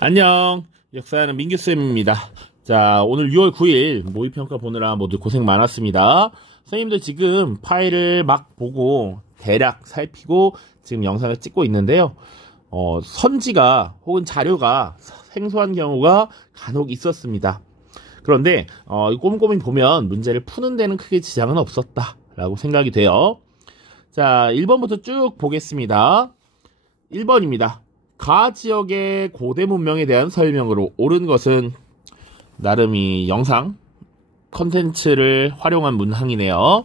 안녕. 역사하는 민규쌤입니다. 자, 오늘 6월 9일 모의평가 보느라 모두 고생 많았습니다. 선생님들 지금 파일을 막 보고 대략 살피고 지금 영상을 찍고 있는데요. 선지가 혹은 자료가 생소한 경우가 간혹 있었습니다. 그런데 꼼꼼히 보면 문제를 푸는 데는 크게 지장은 없었다라고 생각이 돼요. 자, 1번부터 쭉 보겠습니다. 1번입니다. 가 지역의 고대 문명에 대한 설명으로 옳은 것은 나름 이 영상 컨텐츠를 활용한 문항이네요.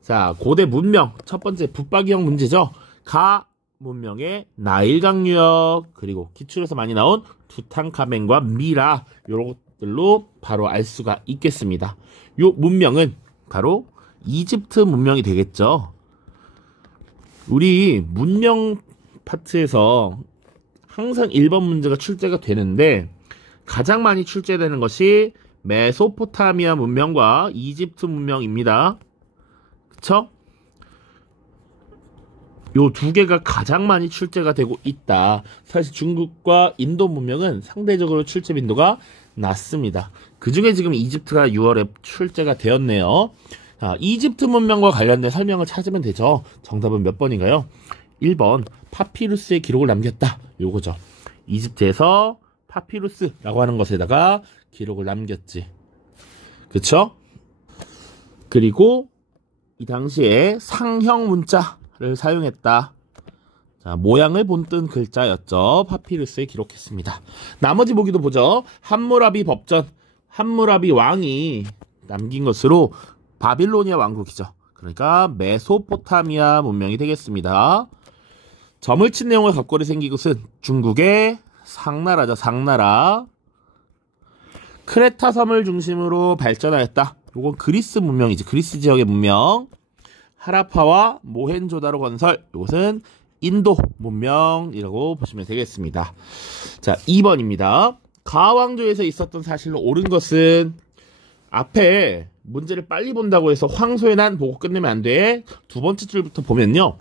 자, 고대 문명 첫 번째 붙박이형 문제죠. 가 문명의 나일강유역 그리고 기출에서 많이 나온 투탕카멘과 미라 이런 것들로 바로 알 수가 있겠습니다. 요 문명은 바로 이집트 문명이 되겠죠. 우리 문명 파트에서 항상 1번 문제가 출제가 되는데 가장 많이 출제되는 것이 메소포타미아 문명과 이집트 문명입니다. 그쵸? 요 두 개가 가장 많이 출제가 되고 있다. 사실 중국과 인도 문명은 상대적으로 출제 빈도가 낮습니다. 그 중에 지금 이집트가 6월에 출제가 되었네요. 자, 이집트 문명과 관련된 설명을 찾으면 되죠. 정답은 몇 번인가요? 1번 파피루스에 기록을 남겼다. 요거죠. 이집트에서 파피루스라고 하는 것에다가 기록을 남겼지. 그쵸? 그리고 이 당시에 상형 문자를 사용했다. 자, 모양을 본뜬 글자였죠. 파피루스에 기록했습니다. 나머지 보기도 보죠. 함무라비 법전, 함무라비 왕이 남긴 것으로 바빌로니아 왕국이죠. 그러니까 메소포타미아 문명이 되겠습니다. 점을 친 내용을 갖고리 생긴 것은 중국의 상나라죠. 상나라. 크레타 섬을 중심으로 발전하였다. 이건 그리스 문명이지. 그리스 지역의 문명. 하라파와 모헨조다로 건설. 이것은 인도 문명이라고 보시면 되겠습니다. 자, 2번입니다. 가왕조에서 있었던 사실로 옳은 것은 앞에 문제를 빨리 본다고 해서 황소의 난 보고 끝내면 안 돼. 두 번째 줄부터 보면요.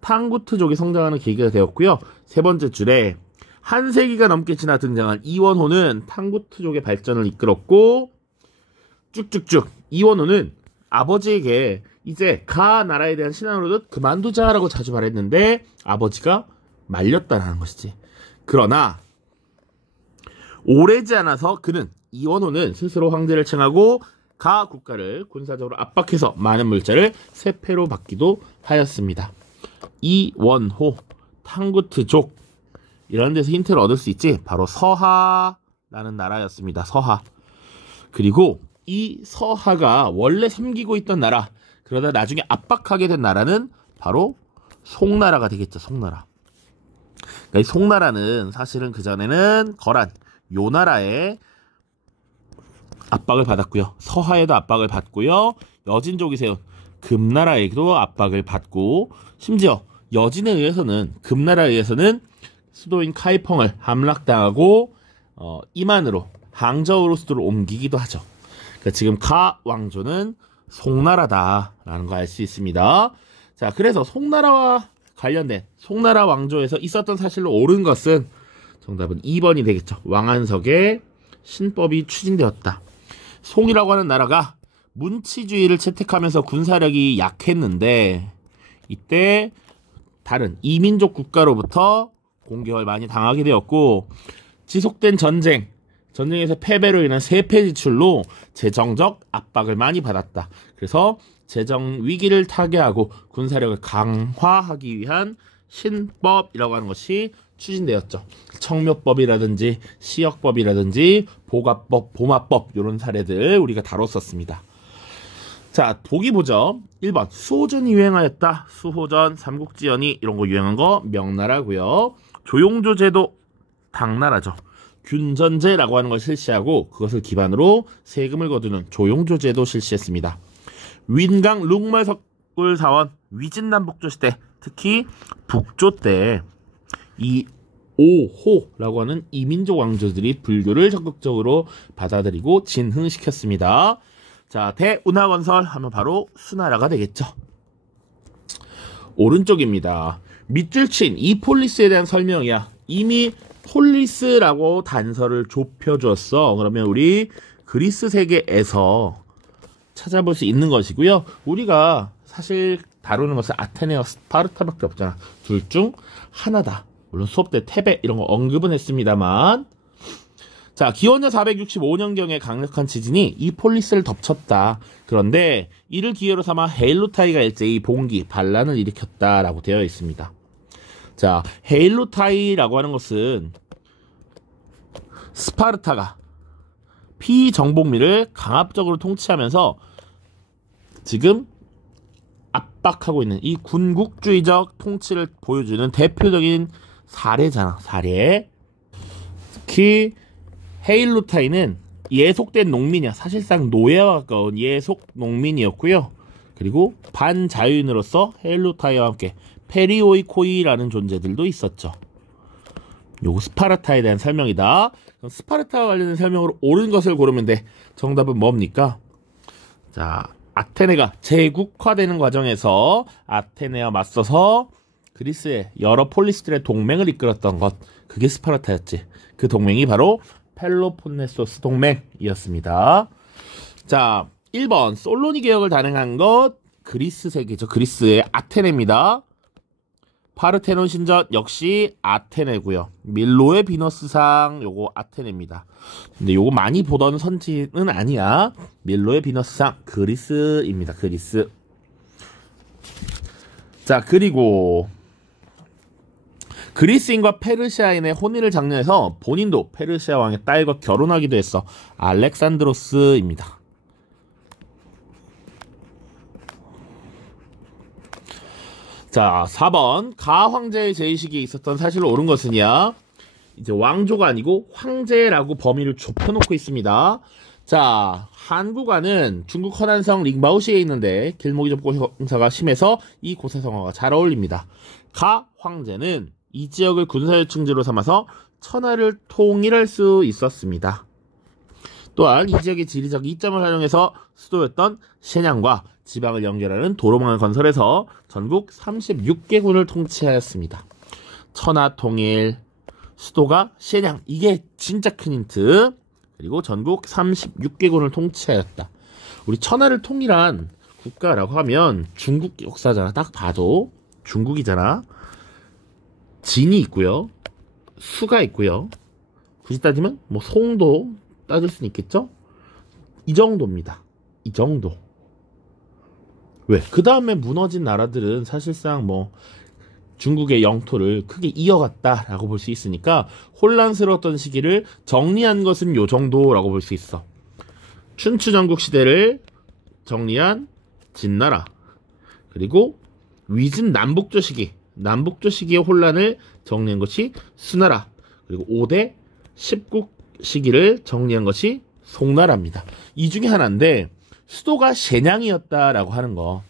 탕구트족이 성장하는 계기가 되었고요. 세 번째 줄에 한 세기가 넘게 지나 등장한 이원호는 탕구트족의 발전을 이끌었고 쭉쭉쭉 이원호는 아버지에게 이제 가 나라에 대한 신앙으로도 그만두자라고 자주 말했는데 아버지가 말렸다는 것이지. 그러나 오래지 않아서 그는 이원호는 스스로 황제를 칭하고 가 국가를 군사적으로 압박해서 많은 물자를 세패로 받기도 하였습니다. 이원호, 탕구트족 이런 데서 힌트를 얻을 수 있지. 바로 서하라는 나라였습니다. 서하. 그리고 이 서하가 원래 섬기고 있던 나라, 그러다 나중에 압박하게 된 나라는 바로 송나라가 되겠죠. 송나라. 그러니까 이 송나라는 사실은 그전에는 거란 요 나라에 압박을 받았고요. 서하에도 압박을 받고요. 여진족이 세운 금나라에도 압박을 받고 심지어 여진에 의해서는 금나라에 의해서는 수도인 카이펑을 함락당하고 이만으로 항저우로 수도를 옮기기도 하죠. 그러니까 지금 가 왕조는 송나라다라는 거 알 수 있습니다. 자, 그래서 송나라와 관련된 송나라 왕조에서 있었던 사실로 옳은 것은 정답은 2번이 되겠죠. 왕안석의 신법이 추진되었다. 송이라고 하는 나라가 문치주의를 채택하면서 군사력이 약했는데 이때 다른 이민족 국가로부터 공격을 많이 당하게 되었고 지속된 전쟁에서 패배로 인한 세패 지출로 재정적 압박을 많이 받았다. 그래서 재정 위기를 타개하고 군사력을 강화하기 위한 신법이라고 하는 것이 추진되었죠. 청묘법이라든지 시역법이라든지 보가법, 보마법 이런 사례들 우리가 다뤘었습니다. 자, 보기 보죠. 1번 수호전이 유행하였다. 수호전, 삼국지연이 이런 거 유행한 거 명나라고요. 조용조 제도 당나라죠. 균전제라고 하는 걸 실시하고 그것을 기반으로 세금을 거두는 조용조 제도 실시했습니다. 윈강 룩말석굴 사원 위진남북조 시대 특히 북조 때 이 오호라고 하는 이민족 왕조들이 불교를 적극적으로 받아들이고 진흥시켰습니다. 자, 대운하건설 하면 바로 수나라가 되겠죠. 오른쪽입니다. 밑줄 친 이 폴리스에 대한 설명이야. 이미 폴리스라고 단서를 좁혀줬어. 그러면 우리 그리스 세계에서 찾아볼 수 있는 것이고요. 우리가 사실 다루는 것은 아테네와 스파르타밖에 없잖아. 둘 중 하나다. 물론 수업 때 테베 이런 거 언급은 했습니다만, 자, 기원전 465년경에 강력한 지진이 이 폴리스를 덮쳤다. 그런데 이를 기회로 삼아 헤일루타이가 일제히 봉기, 반란을 일으켰다라고 되어 있습니다. 자, 헤일루타이라고 하는 것은 스파르타가 피정복민을 강압적으로 통치하면서 지금 압박하고 있는 이 군국주의적 통치를 보여주는 대표적인 사례잖아. 사례. 특히 헤일루타이는 예속된 농민이야. 사실상 노예와 가까운 예속 농민이었고요. 그리고 반자유인으로서 헤일루타이와 함께 페리오이코이라는 존재들도 있었죠. 요거 스파르타에 대한 설명이다. 그럼 스파르타와 관련된 설명으로 옳은 것을 고르면 돼. 정답은 뭡니까? 자, 아테네가 제국화되는 과정에서 아테네와 맞서서 그리스의 여러 폴리스들의 동맹을 이끌었던 것, 그게 스파르타였지. 그 동맹이 바로 펠로폰네소스 동맹이었습니다. 자, 1번 솔로니 개혁을 단행한 것 그리스 세계죠. 그리스의 아테네입니다. 파르테논 신전 역시 아테네고요. 밀로의 비너스상 요거 아테네입니다. 근데 요거 많이 보던 선지는 아니야. 밀로의 비너스상 그리스입니다. 그리스. 자, 그리고 그리스인과 페르시아인의 혼인을 장려해서 본인도 페르시아 왕의 딸과 결혼하기도 했어. 알렉산드로스입니다. 자, 4번 가 황제의 제의식이 있었던 사실로 옳은 것은이야. 이제 왕조가 아니고 황제라고 범위를 좁혀놓고 있습니다. 자, 한국화는 중국 허난성 링바오시에 있는데 길목이 좁고 형사가 심해서 이 고사성어가 잘 어울립니다. 가 황제는 이 지역을 군사요충지로 삼아서 천하를 통일할 수 있었습니다. 또한 이 지역의 지리적 이점을 활용해서 수도였던 셰냥과 지방을 연결하는 도로망을 건설해서 전국 36개군을 통치하였습니다. 천하 통일, 수도가 셰냥, 이게 진짜 큰 힌트. 그리고 전국 36개군을 통치하였다. 우리 천하를 통일한 국가라고 하면 중국 역사잖아. 딱 봐도 중국이잖아. 진이 있고요. 수가 있고요. 굳이 따지면 뭐 송도 따질 수는 있겠죠? 이 정도입니다. 이 정도. 왜? 그 다음에 무너진 나라들은 사실상 뭐 중국의 영토를 크게 이어갔다라고 볼 수 있으니까 혼란스러웠던 시기를 정리한 것은 요 정도라고 볼 수 있어. 춘추 전국 시대를 정리한 진나라, 그리고 위진 남북조 시기의 혼란을 정리한 것이 수나라, 그리고 5대 10국 시기를 정리한 것이 송나라입니다. 이 중에 하나인데 수도가 셰냥이었다라고 하는 거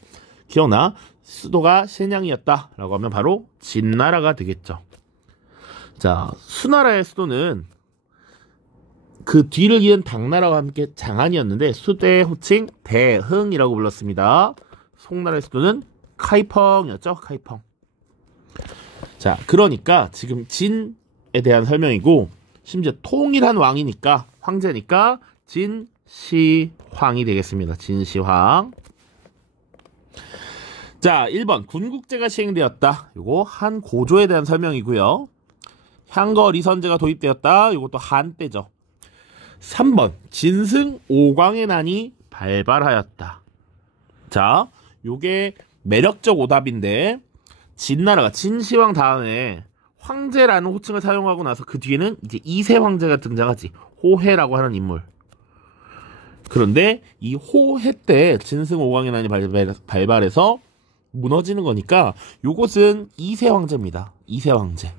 기억나? 수도가 셰냥이었다라고 하면 바로 진나라가 되겠죠. 자, 수나라의 수도는 그 뒤를 이은 당나라와 함께 장안이었는데 수도의 호칭 대흥이라고 불렀습니다. 송나라의 수도는 카이펑이었죠. 카이펑. 자, 그러니까 지금 진에 대한 설명이고 심지어 통일한 왕이니까 황제니까 진시황이 되겠습니다. 진시황. 자, 1번 군국제가 시행되었다. 요거 한 고조에 대한 설명이고요. 향거 리선제가 도입되었다. 요것도 한때죠. 3번 진승 오광의 난이 발발하였다. 자, 요게 매력적 오답인데 진나라가 진시황 다음에 황제라는 호칭을 사용하고 나서 그 뒤에는 이제 2세 황제가 등장하지. 호해라고 하는 인물. 그런데 이 호해 때 진승 오광의 난이 발발해서 무너지는 거니까 요것은 2세 황제입니다. 2세 황제.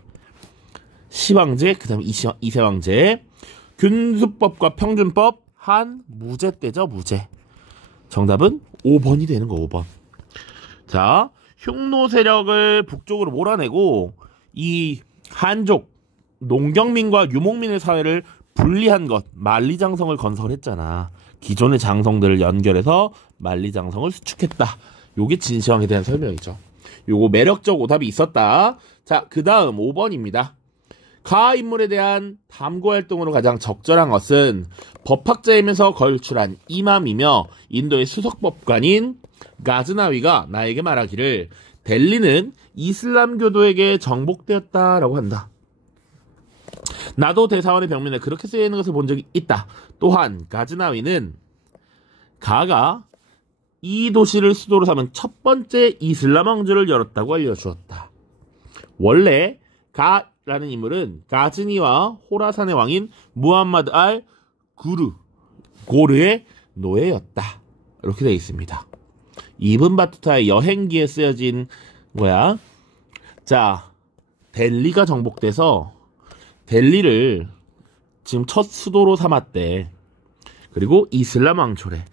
시황제, 그 다음에 2세 황제. 균수법과 평준법 한 무제 때죠. 무제. 정답은 5번이 되는 거. 5번. 자, 흉노 세력을 북쪽으로 몰아내고 이 한족 농경민과 유목민의 사회를 분리한 것, 만리장성을 건설했잖아. 기존의 장성들을 연결해서 만리장성을 수축했다. 요게 진시황에 대한 설명이죠. 요거 매력적 오답이 있었다. 자, 그 다음 5번입니다. 가 인물에 대한 탐구 활동으로 가장 적절한 것은 법학자이면서 걸출한 이맘이며 인도의 수석법관인 가즈나위가 나에게 말하기를 델리는 이슬람교도에게 정복되었다라고 한다. 나도 대사원의 벽면에 그렇게 쓰여있는 것을 본 적이 있다. 또한 가즈나위는 가가 이 도시를 수도로 삼은 첫 번째 이슬람 왕조를 열었다고 알려주었다. 원래 가라는 인물은 가즈니와 호라산의 왕인 무함마드 알 고르의 노예였다. 이렇게 되어 있습니다. 이븐 바투타의 여행기에 쓰여진 거야. 자, 델리가 정복돼서 델리를 지금 첫 수도로 삼았대. 그리고 이슬람 왕조래.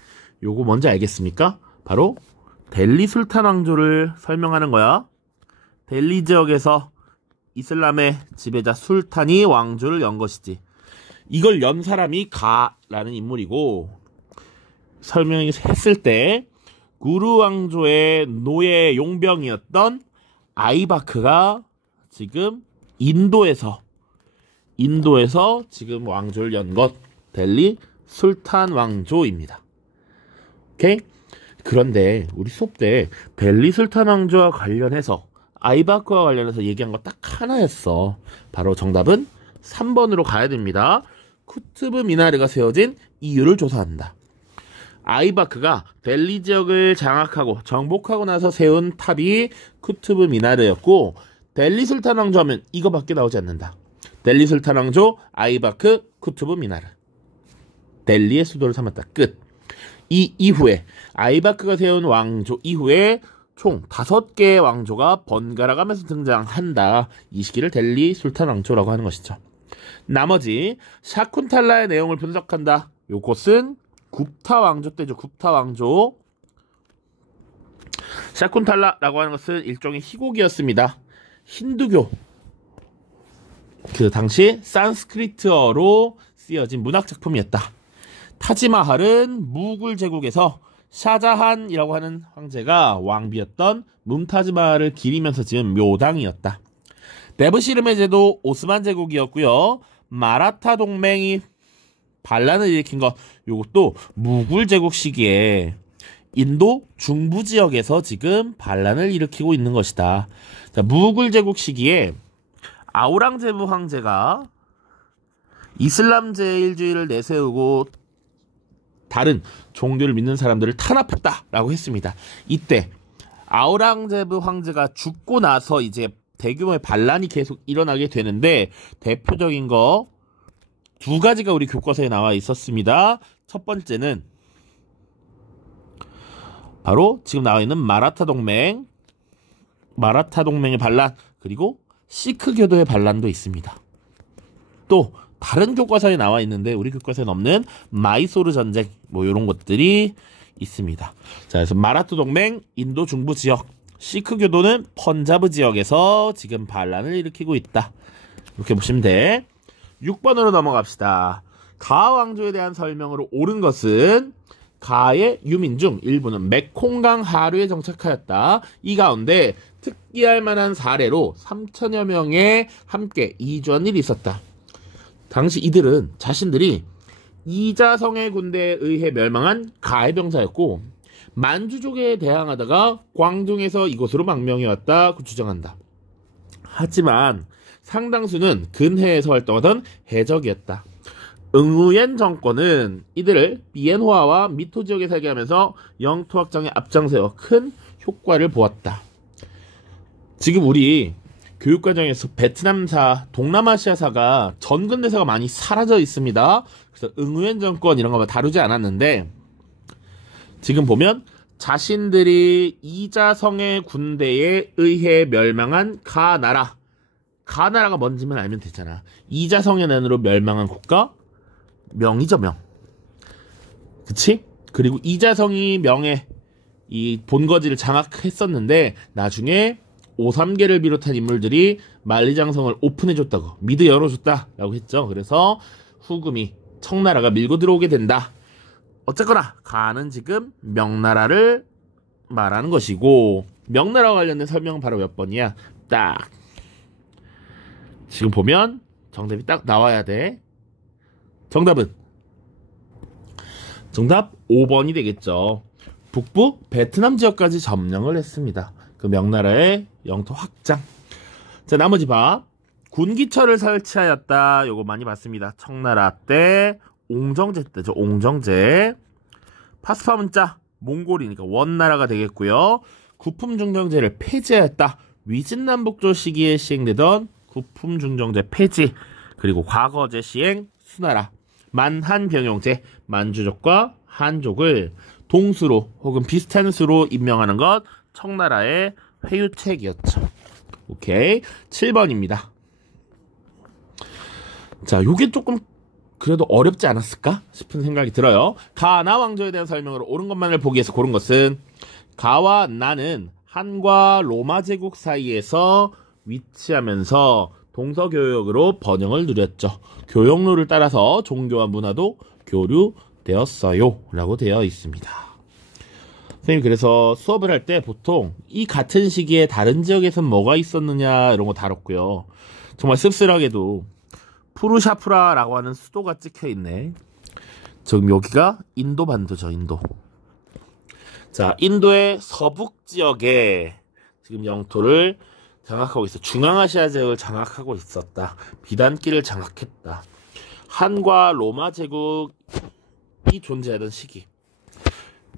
요거 뭔지 알겠습니까? 바로 델리 술탄 왕조를 설명하는 거야. 델리 지역에서 이슬람의 지배자 술탄이 왕조를 연 것이지. 이걸 연 사람이 가라는 인물이고, 설명했을 때 구루 왕조의 노예 용병이었던 아이바크가 지금 인도에서 지금 왕조를 연 것, 델리 술탄 왕조입니다. 오케이? 그런데 우리 수업 때 델리 술탄 왕조와 관련해서 아이바크와 관련해서 얘기한 거 딱 하나였어. 바로 정답은 3번으로 가야 됩니다. 쿠투브 미나르가 세워진 이유를 조사한다. 아이바크가 델리 지역을 장악하고 정복하고 나서 세운 탑이 쿠투브 미나르였고, 델리 술탄 왕조 하면 이거밖에 나오지 않는다. 델리 술탄 왕조, 아이바크, 쿠투브 미나르. 델리의 수도를 삼았다. 끝. 이 이후에 아이바크가 세운 왕조 이후에 총 5개의 왕조가 번갈아 가면서 등장한다. 이 시기를 델리 술탄 왕조라고 하는 것이죠. 나머지 샤쿤탈라의 내용을 분석한다. 요것은 굽타 왕조 때죠. 굽타 왕조. 샤쿤탈라라고 하는 것은 일종의 희곡이었습니다. 힌두교, 그 당시 산스크리트어로 쓰여진 문학 작품이었다. 타지마할은 무굴 제국에서 샤자한이라고 하는 황제가 왕비였던 뭄타즈마할을 기리면서 지은 묘당이었다. 네브시름의 제도 오스만 제국이었고요. 마라타 동맹이 반란을 일으킨 것, 이것도 무굴 제국 시기에 인도 중부 지역에서 지금 반란을 일으키고 있는 것이다. 자, 무굴 제국 시기에 아우랑제브 황제가 이슬람 제일주의를 내세우고 다른 종교를 믿는 사람들을 탄압했다라고 했습니다. 이때 아우랑제브 황제가 죽고 나서 이제 대규모의 반란이 계속 일어나게 되는데, 대표적인 거 2가지가 우리 교과서에 나와 있었습니다. 첫 번째는 바로 지금 나와 있는 마라타 동맹의 반란, 그리고 시크 교도의 반란도 있습니다. 또 다른 교과서에 나와 있는데 우리 교과서에 없는 마이소르 전쟁, 뭐 이런 것들이 있습니다. 자, 그래서 마라타 동맹 인도 중부 지역, 시크 교도는 펀자브 지역에서 지금 반란을 일으키고 있다. 이렇게 보시면 돼. 6번으로 넘어갑시다. 가 왕조에 대한 설명으로 옳은 것은 가의 유민 중 일부는 메콩강 하류에 정착하였다. 이 가운데 특기할 만한 사례로 3천여 명에 함께 이주한 일이 있었다. 당시 이들은 자신들이 이자성의 군대에 의해 멸망한 가의 병사였고, 만주족에 대항하다가 광둥에서 이곳으로 망명해왔다고 주장한다. 하지만 상당수는 근해에서 활동하던 해적이었다. 응우옌 정권은 이들을 비엔호아와 미토 지역에 살게 하면서 영토 확장에 앞장세워 큰 효과를 보았다. 지금 우리 교육과정에서 베트남사, 동남아시아사가 전근대사가 많이 사라져 있습니다. 그래서 응우옌 정권 이런 거 다루지 않았는데, 지금 보면 자신들이 이자성의 군대에 의해 멸망한 가나라가 뭔지만 알면 되잖아. 이자성의 난으로 멸망한 국가, 명이죠, 명. 그치? 그리고 이자성이 명의 이 본거지를 장악했었는데, 나중에 오삼계를 비롯한 인물들이 만리장성을 오픈해줬다고, 미드 열어줬다라고 했죠. 그래서 후금이, 청나라가 밀고 들어오게 된다. 어쨌거나 가는 지금 명나라를 말하는 것이고, 명나라와 관련된 설명은 바로 몇 번이야? 딱 지금 보면 정답이 딱 나와야 돼. 정답은 정답 5번이 되겠죠. 북부 베트남 지역까지 점령을 했습니다. 그 명나라의 영토 확장. 자, 나머지 봐. 군기처를 설치하였다. 요거 많이 봤습니다. 청나라 때 옹정제 때죠. 옹정제. 파스파 문자 몽골이니까 원나라가 되겠고요. 구품중정제를 폐지하였다. 위진남북조 시기에 시행되던 구품중정제 폐지. 그리고 과거제 시행 수나라. 만한병용제 만주족과 한족을 동수로 혹은 비슷한 수로 임명하는 것 청나라의 회유책이었죠. 오케이. 7번입니다. 자, 요게 조금 그래도 어렵지 않았을까 싶은 생각이 들어요. 가나 왕조에 대한 설명으로 옳은 것만을 보기 위해서 고른 것은 가와 나는 한과 로마 제국 사이에서 위치하면서 동서교역으로 번영을 누렸죠. 교역로를 따라서 종교와 문화도 교류되었어요 라고 되어 있습니다. 선생님이 그래서 수업을 할 때 보통 이 같은 시기에 다른 지역에선 뭐가 있었느냐 이런 거 다뤘고요. 정말 씁쓸하게도 푸르샤프라라고 하는 수도가 찍혀있네. 지금 여기가 인도 반도죠. 인도. 자, 인도의 서북 지역에 지금 영토를 장악하고 있어. 중앙아시아 지역을 장악하고 있었다. 비단길을 장악했다. 한과 로마 제국이 존재하던 시기.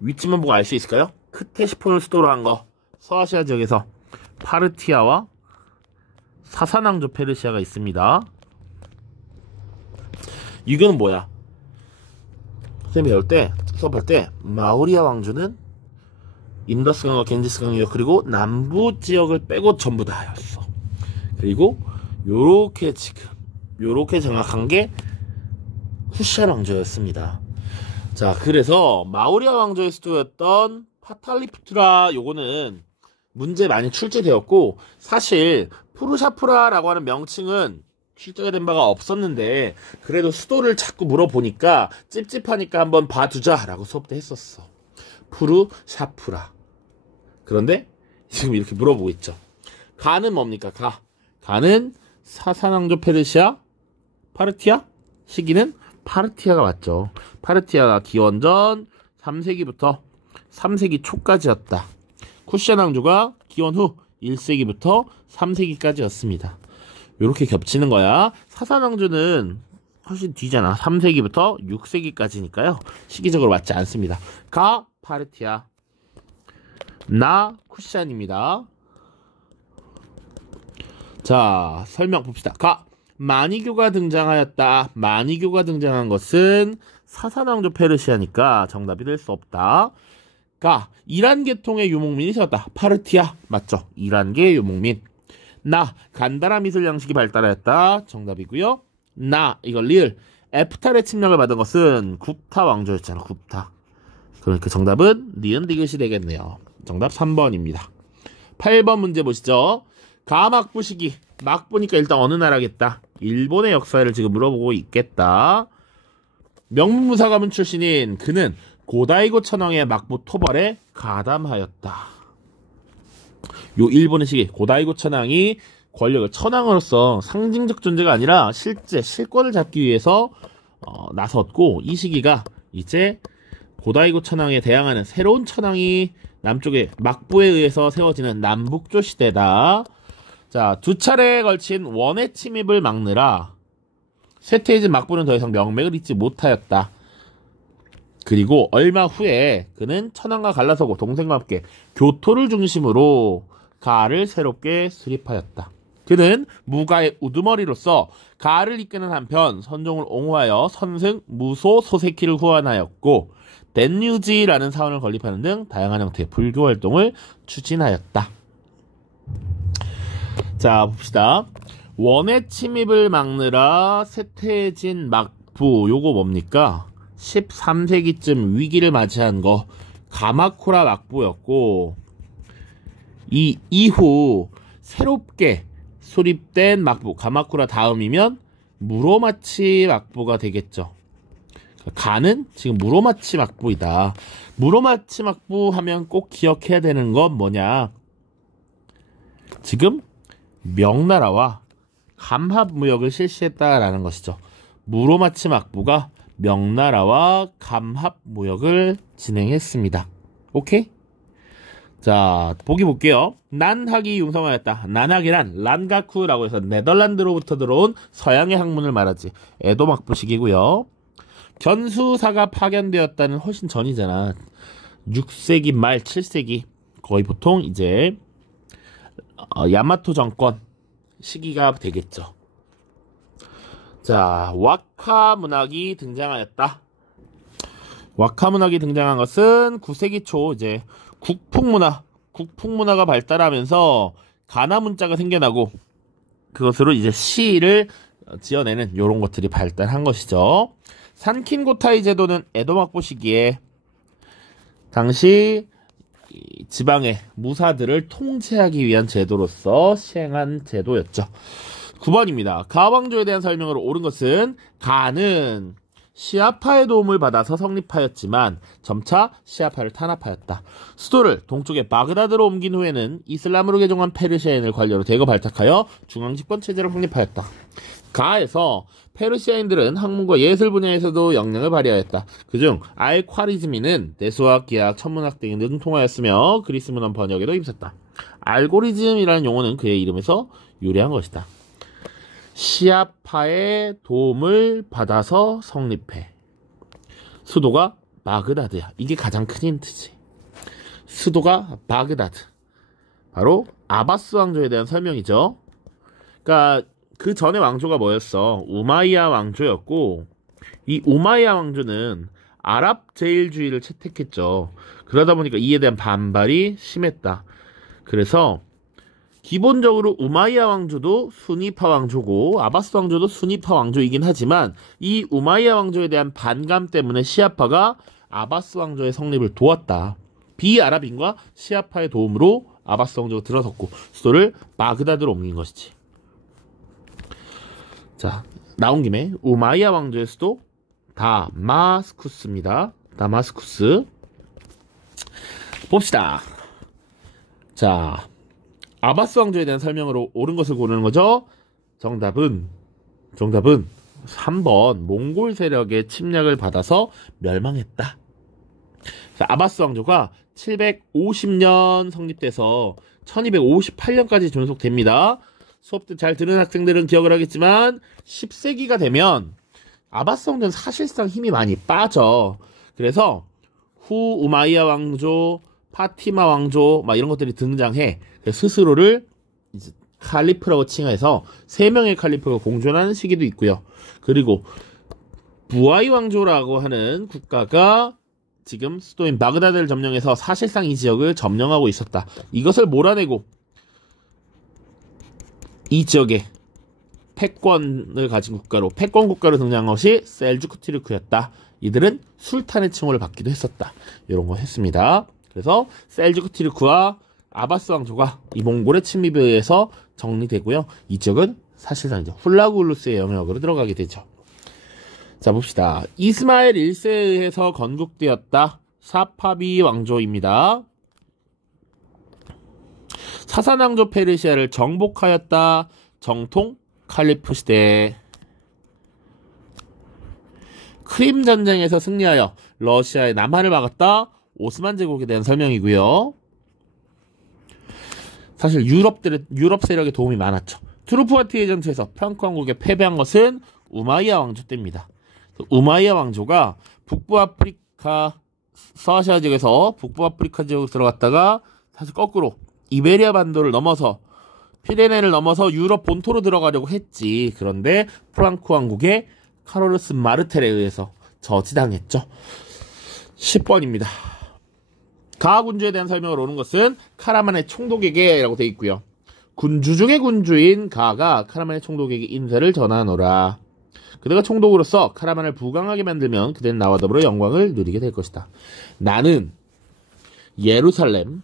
위치만 보고 알 수 있을까요? 크테시폰을 수도로 한 거. 서아시아 지역에서 파르티아와 사사낭조 페르시아가 있습니다. 이거는 뭐야? 선생님이 배울 때, 수업할 때 마우리아 왕조는 인더스강과 겐지스강이요. 그리고 남부 지역을 빼고 전부 다였어. 그리고 요렇게 지금 요렇게 장악한 게 쿠시안 왕조였습니다. 자, 그래서 마우리아 왕조의 수도였던 파탈리푸트라 요거는 문제 많이 출제되었고, 사실 푸르샤프라라고 하는 명칭은 출제가 된 바가 없었는데 그래도 수도를 자꾸 물어보니까 찝찝하니까 한번 봐두자라고 수업 때 했었어. 푸르샤프라. 그런데 지금 이렇게 물어보고 있죠. 가는 뭡니까? 가는 사사낭조 페르시아 파르티아? 시기는 파르티아가 맞죠. 파르티아가 기원전 3세기부터 3세기 초까지였다. 쿠시안 왕조가 기원 후 1세기부터 3세기까지였습니다. 요렇게 겹치는 거야. 사사왕조는 훨씬 뒤잖아. 3세기부터 6세기까지니까요. 시기적으로 맞지 않습니다. 가 파르티아, 나 쿠시안입니다. 자, 설명 봅시다. 가 마니교가 등장하였다. 마니교가 등장한 것은 사사왕조 페르시아니까 정답이 될 수 없다. 가 이란 계통의 유목민이 세웠다. 파르티아 맞죠? 이란계 유목민. 나 간다라 미술 양식이 발달하였다. 정답이고요. 나 이거 리을 에프탈의 침략을 받은 것은 굽타 왕조였잖아. 굽타. 그러니까 정답은 니은 디귿이 되겠네요. 정답 3번입니다. 8번 문제 보시죠. 가막부 시기. 막 보니까 일단 어느 나라겠다. 일본의 역사를 지금 물어보고 있겠다. 명문무사 가문 출신인 그는 고다이고 천황의 막부 토벌에 가담하였다. 요 일본의 시기 고다이고 천황이 권력을 천황으로서 상징적 존재가 아니라 실제 실권을 잡기 위해서 나섰고, 이 시기가 이제 고다이고 천황에 대항하는 새로운 천황이 남쪽의 막부에 의해서 세워지는 남북조 시대다. 자, 두 차례에 걸친 원의 침입을 막느라 쇠퇴해진 막부는 더 이상 명맥을 잇지 못하였다. 그리고 얼마 후에 그는 천황과 갈라서고 동생과 함께 교토를 중심으로 가를 새롭게 수립하였다. 그는 무가의 우두머리로서 가를 이끄는 한편 선종을 옹호하여 선승 무소 소세키를 후원하였고, 댄유지라는 사원을 건립하는 등 다양한 형태의 불교 활동을 추진하였다. 자, 봅시다. 원의 침입을 막느라 쇠퇴해진 막부, 요거 뭡니까? 13세기쯤 위기를 맞이한 거 가마쿠라 막부였고, 이 이후 새롭게 수립된 막부 가마쿠라 다음이면 무로마치 막부가 되겠죠. 가는 지금 무로마치 막부이다. 무로마치 막부 하면 꼭 기억해야 되는 건 뭐냐? 지금 명나라와 감합무역을 실시했다라는 것이죠. 무로마치 막부가 명나라와 감합무역을 진행했습니다. 오케이? 자, 보기 볼게요. 난학이 융성하였다. 난학이란 란가쿠라고 해서 네덜란드로부터 들어온 서양의 학문을 말하지. 에도 막부 시기고요. 견수사가 파견되었다는 훨씬 전이잖아. 6세기 말 7세기 거의 보통 이제 야마토 정권 시기가 되겠죠. 자, 와카 문학이 등장하였다. 와카 문학이 등장한 것은 9세기 초 이제 국풍문화가 발달하면서 가나 문자가 생겨나고 그것으로 이제 시를 지어내는 요런 것들이 발달한 것이죠. 산킨고타이 제도는 에도 막부 시기에 당시 지방의 무사들을 통제하기 위한 제도로서 시행한 제도였죠. 9번입니다. 가왕조에 대한 설명으로 옳은 것은 가는 시아파의 도움을 받아서 성립하였지만 점차 시아파를 탄압하였다. 수도를 동쪽의 바그다드로 옮긴 후에는 이슬람으로 개종한 페르시아인을 관료로 대거 발탁하여 중앙집권 체제를 확립하였다. 가에서 페르시아인들은 학문과 예술 분야에서도 역량을 발휘하였다. 그중 알콰리즈미는 내수학, 기하학, 천문학 등에 능통하였으며 그리스 문헌 번역에도 힘썼다. 알고리즘이라는 용어는 그의 이름에서 유래한 것이다. 시아파의 도움을 받아서 성립해. 수도가 바그다드야. 이게 가장 큰 힌트지. 수도가 바그다드. 바로 아바스 왕조에 대한 설명이죠. 그러니까 그 전에 왕조가 뭐였어? 우마이야 왕조였고, 이 우마이야 왕조는 아랍 제일주의를 채택했죠. 그러다 보니까 이에 대한 반발이 심했다. 그래서 기본적으로 우마이야 왕조도 수니파 왕조고 아바스 왕조도 수니파 왕조이긴 하지만 이 우마이야 왕조에 대한 반감 때문에 시아파가 아바스 왕조의 성립을 도왔다. 비아랍인과 시아파의 도움으로 아바스 왕조가 들어섰고 수도를 바그다드로 옮긴 것이지. 자, 나온 김에 우마이야 왕조의 수도 다마스쿠스입니다. 다마스쿠스 봅시다. 자, 아바스 왕조에 대한 설명으로 옳은 것을 고르는 거죠. 정답은 3번 몽골 세력의 침략을 받아서 멸망했다. 자, 아바스 왕조가 750년 성립돼서 1258년까지 존속됩니다. 수업 때 잘 들은 학생들은 기억을 하겠지만 10세기가 되면 아바스 왕조는 사실상 힘이 많이 빠져. 그래서 후 우마이야 왕조, 파티마 왕조 막 이런 것들이 등장해. 스스로를 이제 칼리프라고 칭해서 3명의 칼리프가 공존하는 시기도 있고요. 그리고 부하이 왕조라고 하는 국가가 지금 수도인 바그다드를 점령해서 사실상 이 지역을 점령하고 있었다. 이것을 몰아내고 이 지역에 패권을 가진 국가로 패권 국가로 등장한 것이 셀주크 티르크였다. 이들은 술탄의 칭호를 받기도 했었다. 이런 거 했습니다. 그래서 셀주크 티르크와 아바스 왕조가 이 몽골의 침입에 의해서 정리되고요. 이 지역은 사실상 이제 훌라구루스의 영역으로 들어가게 되죠. 자, 봅시다. 이스마엘 1세에 의해서 건국되었다. 사파비 왕조입니다. 사산 왕조 페르시아를 정복하였다. 정통 칼리프 시대. 크림 전쟁에서 승리하여 러시아의 남하를 막았다. 오스만 제국에 대한 설명이고요. 사실 유럽 세력의 도움이 많았죠. 트루프와티의 전투에서 프랑크 왕국에 패배한 것은 우마이야 왕조 때입니다. 우마이야 왕조가 북부아프리카 서아시아 지역에서 북부아프리카 지역으로 들어갔다가 사실 거꾸로 이베리아 반도를 넘어서 피레네를 넘어서 유럽 본토로 들어가려고 했지. 그런데 프랑크 왕국의 카로루스 마르텔에 의해서 저지당했죠. 10번입니다. 가 군주에 대한 설명을 오는 것은 카라만의 총독에게라고 되어 있고요. 군주 중의 군주인 가가 카라만의 총독에게 인사를 전하노라. 그대가 총독으로서 카라만을 부강하게 만들면 그대는 나와 더불어 영광을 누리게 될 것이다. 나는 예루살렘,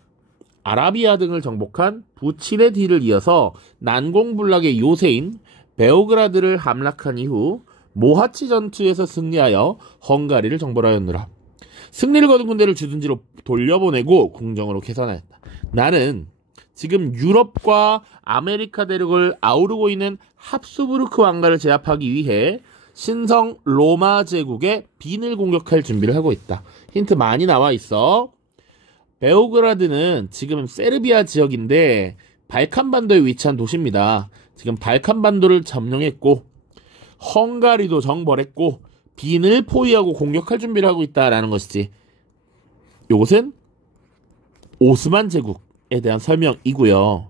아라비아 등을 정복한 부친의 뒤를 이어서 난공불락의 요새인 베오그라드를 함락한 이후 모하치 전투에서 승리하여 헝가리를 정벌하였노라. 승리를 거둔 군대를 주둔지로 돌려보내고 궁정으로 개선하였다. 나는 지금 유럽과 아메리카 대륙을 아우르고 있는 합스부르크 왕가를 제압하기 위해 신성 로마 제국의 빈을 공격할 준비를 하고 있다. 힌트 많이 나와 있어. 베오그라드는 지금 세르비아 지역인데 발칸반도에 위치한 도시입니다. 지금 발칸반도를 점령했고 헝가리도 정벌했고 빈을 포위하고 공격할 준비를 하고 있다라는 것이지. 이것은 오스만 제국에 대한 설명이고요.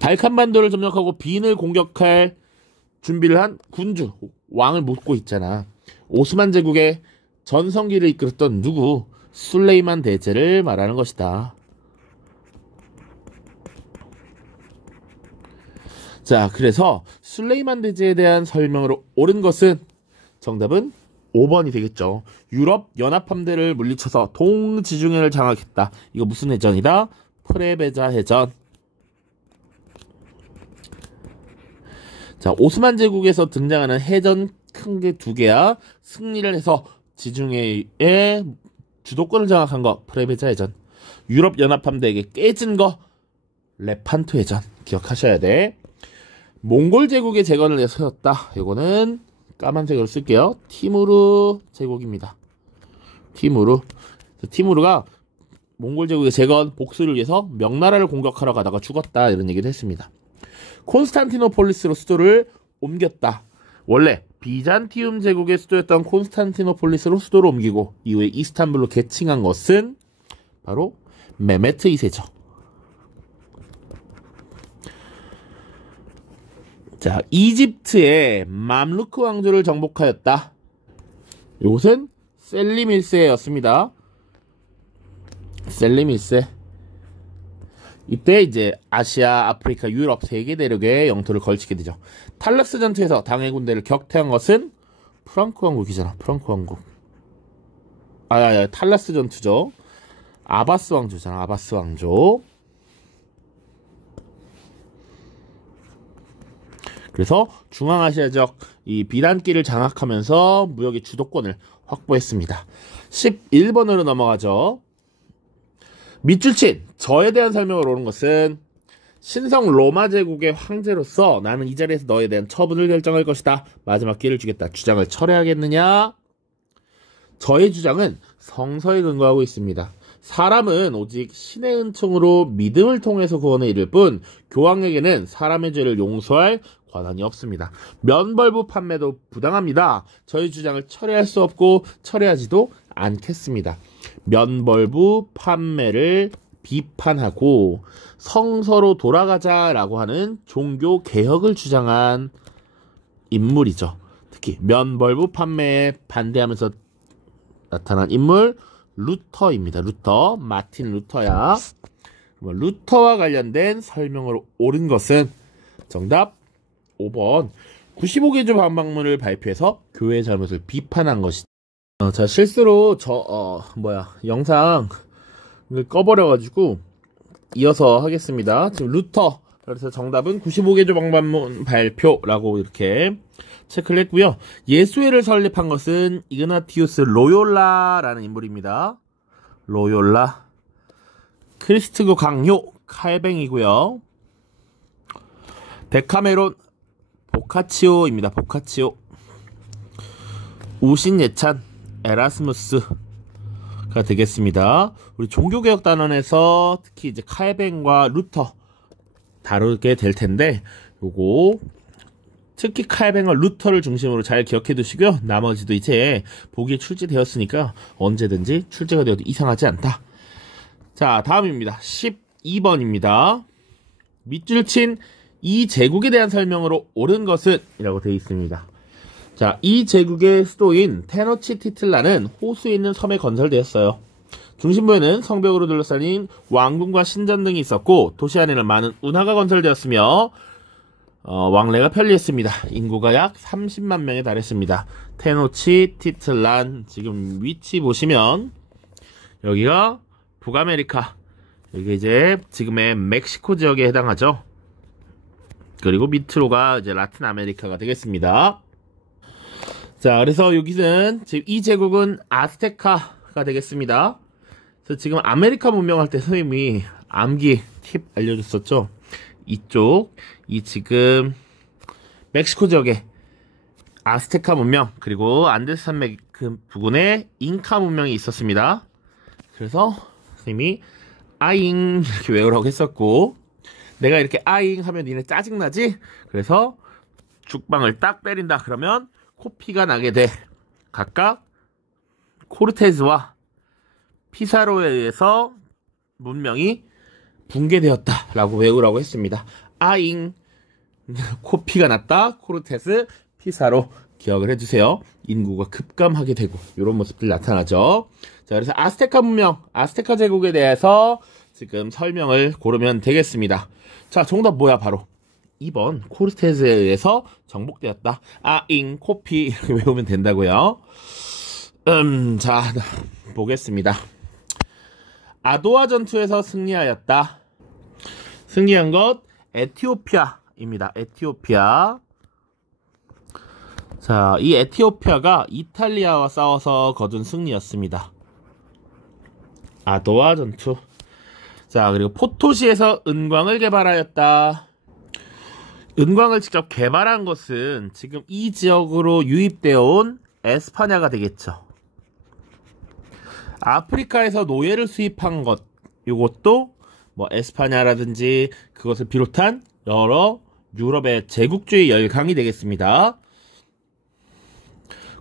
발칸반도를 점령하고 빈을 공격할 준비를 한 군주, 왕을 묻고 있잖아. 오스만 제국의 전성기를 이끌었던 누구? 술레이만 대제를 말하는 것이다. 자, 그래서 술레이만 대제에 대한 설명으로 옳은 것은 정답은 5번이 되겠죠. 유럽 연합 함대를 물리쳐서 동지중해를 장악했다. 이거 무슨 해전이다? 프레베자 해전. 자, 오스만 제국에서 등장하는 해전 큰 게 두 개야. 승리를 해서 지중해의 주도권을 장악한 거 프레베자 해전. 유럽 연합 함대에게 깨진 거 레판트 해전. 기억하셔야 돼. 몽골 제국의 재건을 위해 세웠다. 이거는 까만색으로 쓸게요. 티무르 제국입니다. 티무르가 몽골 제국의 재건, 복수를 위해서 명나라를 공격하러 가다가 죽었다. 이런 얘기도 했습니다. 콘스탄티노폴리스로 수도를 옮겼다. 원래 비잔티움 제국의 수도였던 콘스탄티노폴리스로 수도를 옮기고 이후에 이스탄불로 개칭한 것은 바로 메메트 2세죠. 자, 이집트의 맘루크 왕조를 정복하였다. 이곳은 셀림 1세였습니다. 셀림 1세. 이때 이제 아시아, 아프리카, 유럽 3개 대륙의 영토를 걸치게 되죠. 탈라스 전투에서 당해 군대를 격퇴한 것은 프랑크 왕국이잖아. 프랑크 왕국. 탈라스 전투죠. 아바스 왕조잖아. 아바스 왕조. 그래서 중앙아시아 지역 이 비단길을 장악하면서 무역의 주도권을 확보했습니다. 11번으로 넘어가죠. 밑줄 친 저에 대한 설명을 오는 것은 신성 로마 제국의 황제로서 나는 이 자리에서 너에 대한 처분을 결정할 것이다. 마지막 기회를 주겠다. 주장을 철회하겠느냐? 저의 주장은 성서에 근거하고 있습니다. 사람은 오직 신의 은총으로 믿음을 통해서 구원에 이를 뿐 교황에게는 사람의 죄를 용서할 권한이 없습니다. 면벌부 판매도 부당합니다. 저희 주장을 철회할 수 없고 철회하지도 않겠습니다. 면벌부 판매를 비판하고 성서로 돌아가자라고 하는 종교 개혁을 주장한 인물이죠. 특히 면벌부 판매에 반대하면서 나타난 인물 루터입니다. 루터, 마틴 루터야. 루터와 관련된 설명으로 옳은 것은 정답 5번 95개조 방방문을 발표해서 교회의 잘못을 비판한 것이다. 자, 실수로 영상을 꺼버려가지고 이어서 하겠습니다. 지금 루터, 그래서 정답은 95개조 방방문 발표라고 이렇게 체크를 했고요. 예수회를 설립한 것은 이그나티우스 로욜라라는 인물입니다. 로욜라. 크리스트교 강요 칼뱅이고요. 데카메론 보카치오입니다. 보카치오. 우신예찬 에라스무스가 되겠습니다. 우리 종교개혁단원에서 특히 이제 칼뱅과 루터 다루게 될 텐데 요거 특히 칼뱅과 루터를 중심으로 잘 기억해 두시고요. 나머지도 이제 보기에 출제되었으니까 언제든지 출제가 되어도 이상하지 않다. 자, 다음입니다. 12번입니다. 밑줄 친 이 제국에 대한 설명으로 옳은 것은 이라고 되어 있습니다. 자, 이 제국의 수도인 테노치티틀라는 호수에 있는 섬에 건설되었어요. 중심부에는 성벽으로 둘러싸인 왕궁과 신전 등이 있었고 도시 안에는 많은 운하가 건설되었으며 왕래가 편리했습니다. 인구가 약 30만 명에 달했습니다. 테노치티틀란 지금 위치 보시면 여기가 북아메리카, 여기 이제 지금의 멕시코 지역에 해당하죠. 그리고 밑으로가 이제 라틴 아메리카가 되겠습니다. 자, 그래서 여기는 지금 이 제국은 아스테카가 되겠습니다. 그래서 지금 아메리카 문명할 때 선생님이 암기 팁 알려줬었죠. 이 지금 멕시코 지역에 아스테카 문명 그리고 안데스 산맥 그 부근에 잉카 문명이 있었습니다. 그래서 선생님이 아잉 이렇게 외우라고 했었고, 내가 이렇게 아잉 하면 니네 짜증나지? 그래서 죽방을 딱 때린다 그러면 코피가 나게 돼. 각각 코르테즈와 피사로에 의해서 문명이 붕괴되었다 라고 외우라고 했습니다. 아잉 코피가 났다. 코르테스 피사로 기억을 해주세요. 인구가 급감하게 되고 이런 모습들이 나타나죠. 자, 그래서 아스테카 문명, 아스테카 제국에 대해서 지금 설명을 고르면 되겠습니다. 자, 정답 뭐야? 바로 2번 코르테즈에 의해서 정복되었다. 아잉 코피 이렇게 외우면 된다고요. 자, 보겠습니다. 아도아 전투에서 승리하였다. 승리한 것 에티오피아입니다. 에티오피아. 자, 이 에티오피아가 이탈리아와 싸워서 거둔 승리였습니다. 아도아 전투. 자, 그리고 포토시에서 은광을 개발하였다. 은광을 직접 개발한 것은 지금 이 지역으로 유입되어 온 에스파냐가 되겠죠. 아프리카에서 노예를 수입한 것, 이것도 뭐 에스파냐라든지 그것을 비롯한 여러 유럽의 제국주의 열강이 되겠습니다.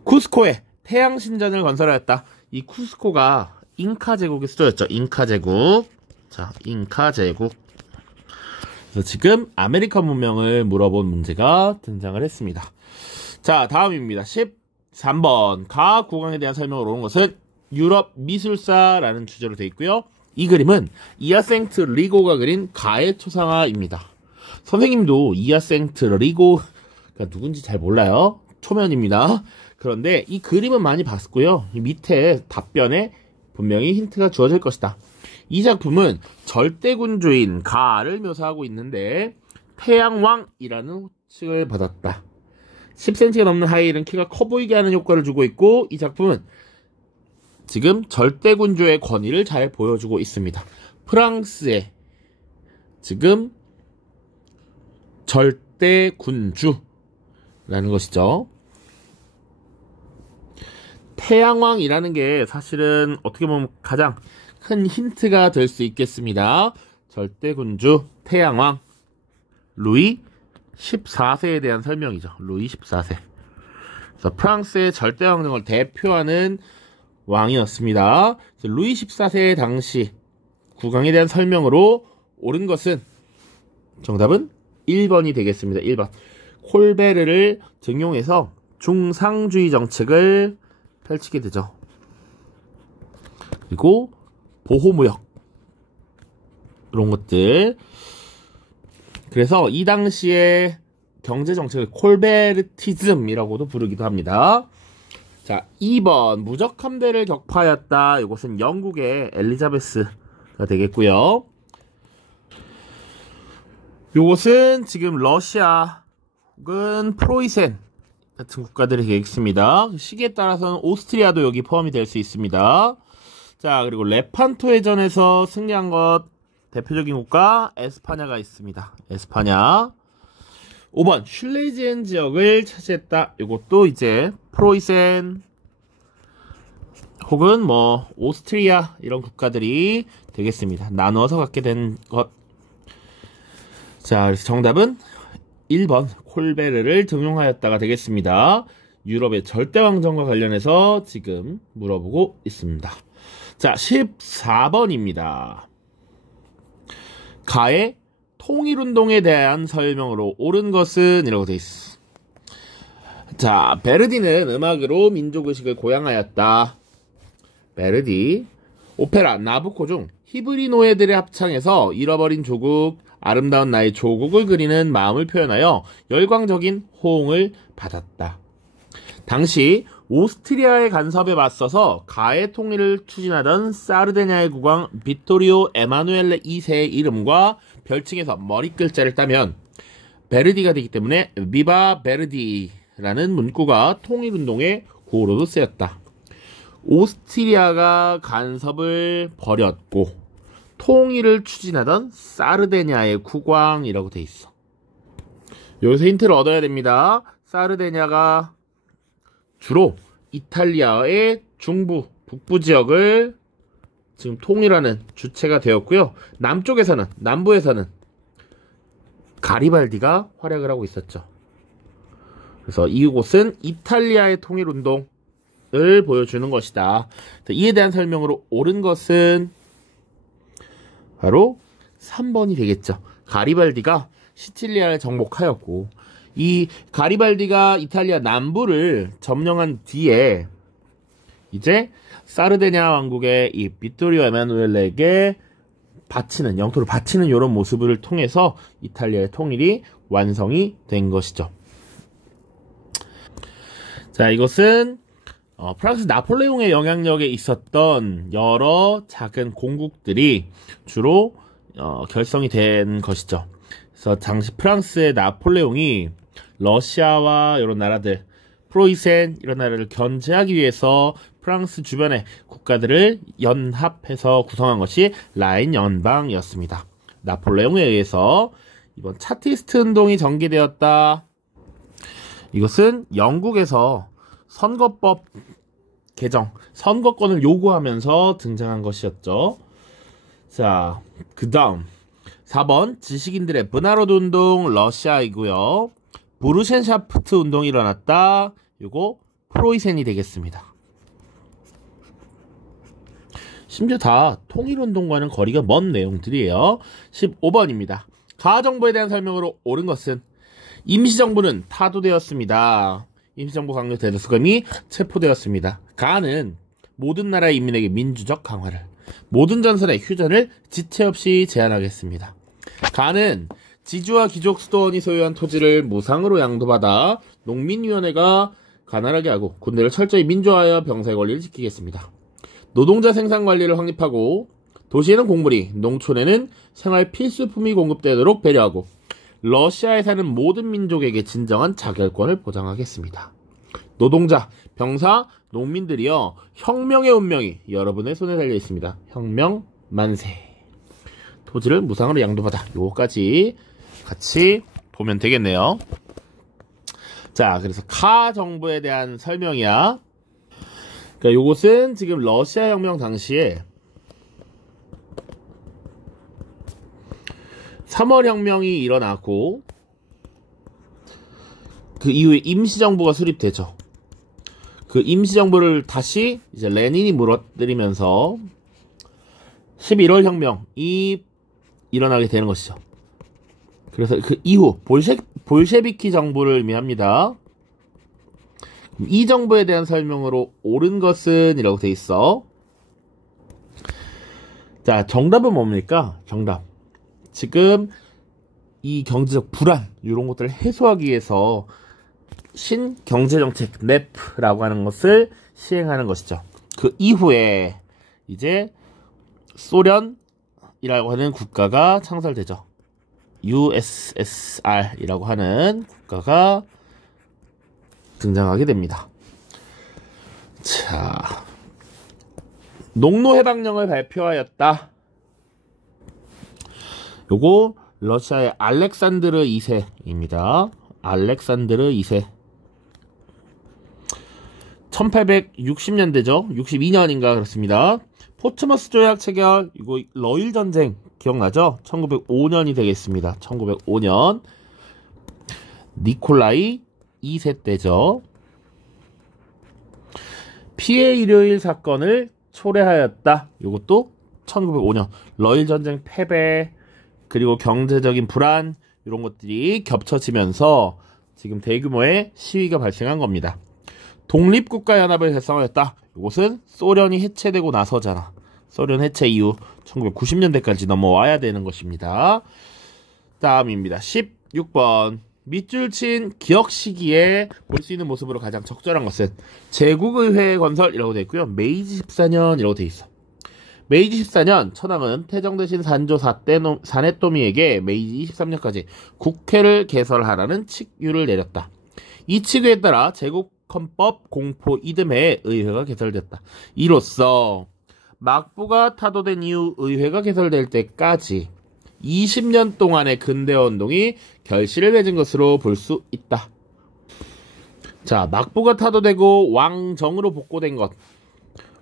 쿠스코에 태양신전을 건설하였다. 이 쿠스코가 잉카 제국의 수도였죠. 잉카 제국. 자, 잉카 제국. 그래서 지금 아메리카 문명을 물어본 문제가 등장을 했습니다. 자, 다음입니다. 13번. 가 국왕에 대한 설명을 온 것은 유럽 미술사라는 주제로 되어 있고요. 이 그림은 이아생트 리고가 그린 가의 초상화입니다. 선생님도 이아생트 리고가 누군지 잘 몰라요. 초면입니다. 그런데 이 그림은 많이 봤고요. 이 밑에 답변에 분명히 힌트가 주어질 것이다. 이 작품은 절대군주인 가를 묘사하고 있는데 태양왕이라는 호칭을 받았다. 10cm가 넘는 하이힐은 키가 커 보이게 하는 효과를 주고 있고, 이 작품은 지금 절대군주의 권위를 잘 보여주고 있습니다. 프랑스의 지금 절대군주라는 것이죠. 태양왕이라는 게 사실은 어떻게 보면 가장 큰 힌트가 될 수 있겠습니다. 절대군주 태양왕 루이 14세에 대한 설명이죠. 루이 14세. 그래서 프랑스의 절대왕정을 대표하는 왕이었습니다. 루이 14세 당시 국왕에 대한 설명으로 옳은 것은 정답은 1번이 되겠습니다. 1번. 콜베르를 등용해서 중상주의 정책을 펼치게 되죠. 그리고 보호무역 이런 것들. 그래서 이 당시에 경제정책을 콜베르티즘이라고도 부르기도 합니다. 자, 2번 무적 함대를 격파하였다. 이것은 영국의 엘리자베스가 되겠고요. 이것은 지금 러시아 혹은 프로이센 같은 국가들이 되겠습니다. 시기에 따라서는 오스트리아도 여기 포함이 될 수 있습니다. 자, 그리고 레판토 해전에서 승리한 것 대표적인 국가 에스파냐가 있습니다. 에스파냐. 5번 슐레지엔 지역을 차지했다. 이것도 이제 프로이센 혹은 뭐 오스트리아 이런 국가들이 되겠습니다. 나누어서 갖게 된 것. 자, 그래서 정답은 1번 콜베르를 등용하였다가 되겠습니다. 유럽의 절대왕정과 관련해서 지금 물어보고 있습니다. 자, 14번입니다. 가의 통일운동에 대한 설명으로 옳은 것은 이라고 되어 있어. 자, 베르디는 음악으로 민족의식을 고양하였다. 베르디. 오페라 나부코 중 히브리 노예들의 합창에서 잃어버린 조국, 아름다운 나의 조국을 그리는 마음을 표현하여 열광적인 호응을 받았다. 당시 오스트리아의 간섭에 맞서서 가의 통일을 추진하던 사르데냐의 국왕 비토리오 에마누엘레 2세의 이름과 별칭에서 머리 글자를 따면 베르디가 되기 때문에 비바 베르디라는 문구가 통일운동의 구호로도 쓰였다. 오스트리아가 간섭을 벌였고 통일을 추진하던 사르데냐의 국왕이라고 돼 있어. 여기서 힌트를 얻어야 됩니다. 사르데냐가 주로 이탈리아의 중부, 북부 지역을 지금 통일하는 주체가 되었고요. 남부에서는 가리발디가 활약을 하고 있었죠. 그래서 이곳은 이탈리아의 통일운동을 보여주는 것이다. 이에 대한 설명으로 옳은 것은 바로 3번이 되겠죠. 가리발디가 시칠리아를 정복하였고, 이 가리발디가 이탈리아 남부를 점령한 뒤에 이제 사르데냐 왕국의 이 비토리오 에마누엘에게 영토를 바치는 이런 모습을 통해서 이탈리아의 통일이 완성이 된 것이죠. 자, 이것은 프랑스 나폴레옹의 영향력에 있었던 여러 작은 공국들이 주로 결성이 된 것이죠. 그래서 당시 프랑스의 나폴레옹이 러시아와 이런 나라들, 프로이센 이런 나라를 견제하기 위해서 프랑스 주변의 국가들을 연합해서 구성한 것이 라인 연방이었습니다. 나폴레옹에 의해서 이번 차티스트 운동이 전개되었다. 이것은 영국에서 선거법 개정, 선거권을 요구하면서 등장한 것이었죠. 자, 그 다음 4번 지식인들의 브나로드 운동, 러시아이고요. 부르젠샤프트 운동이 일어났다. 요거 프로이센이 되겠습니다. 심지어 다 통일운동과는 거리가 먼 내용들이에요. 15번입니다. 가정부에 대한 설명으로 옳은 것은 임시정부는 타도되었습니다. 임시정부 강력 대다수감이 체포되었습니다. 가는 모든 나라의 인민에게 민주적 강화를, 모든 전선의 휴전을 지체 없이 제한하겠습니다. 가는 지주와 귀족 수도원이 소유한 토지를 무상으로 양도받아 농민위원회가 가난하게 하고 군대를 철저히 민주화하여 병사의 권리를 지키겠습니다. 노동자 생산 관리를 확립하고 도시에는 곡물이, 농촌에는 생활 필수품이 공급되도록 배려하고 러시아에 사는 모든 민족에게 진정한 자결권을 보장하겠습니다. 노동자, 병사, 농민들이여 혁명의 운명이 여러분의 손에 달려 있습니다. 혁명 만세. 토지를 무상으로 양도받아. 요거까지 같이 보면 되겠네요. 자, 그래서 카 정부에 대한 설명이야. 그러니까 요것은 지금 러시아 혁명 당시에 3월 혁명이 일어나고 그 이후에 임시정부가 수립되죠. 그 임시정부를 다시 이제 레닌이 무너뜨리면서 11월 혁명이 일어나게 되는 것이죠. 그래서 그 이후 볼셰비키 정부를 의미합니다. 이 정부에 대한 설명으로 옳은 것은 이라고 돼 있어. 자, 정답은 뭡니까? 정답. 지금 이 경제적 불안 이런 것들을 해소하기 위해서 신경제정책 넵라고 하는 것을 시행하는 것이죠. 그 이후에 이제 소련이라고 하는 국가가 창설되죠. USSR이라고 하는 국가가 등장하게 됩니다. 자, 농노해방령을 발표하였다. 요거 러시아의 알렉산드르 2세입니다. 알렉산드르 2세. 1860년대죠. 62년인가 그렇습니다. 포츠머스 조약 체결. 이거 러일 전쟁 기억나죠? 1905년이 되겠습니다. 1905년. 니콜라이 2세 때죠. 피해 일요일 사건을 초래하였다. 이것도 1905년. 러일 전쟁 패배, 그리고 경제적인 불안 이런 것들이 겹쳐지면서 지금 대규모의 시위가 발생한 겁니다. 독립국가연합을 결성하였다. 이것은 소련이 해체되고 나서잖아. 소련 해체 이후 1990년대까지 넘어와야 되는 것입니다. 다음입니다. 16번. 밑줄 친 기억 시기에 볼 수 있는 모습으로 가장 적절한 것은 제국의회 건설이라고 되어 있고요. 메이지 14년이라고 되어 있어. 메이지 14년 천황은 태정 대신 산조 사네토미에게 메이지 23년까지 국회를 개설하라는 칙유를 내렸다. 이 칙유에 따라 제국헌법 공포 이듬해에 의회가 개설됐다. 이로써 막부가 타도된 이후 의회가 개설될 때까지 20년 동안의 근대화 운동이 결실을 맺은 것으로 볼 수 있다. 자, 막부가 타도되고 왕정으로 복고된 것.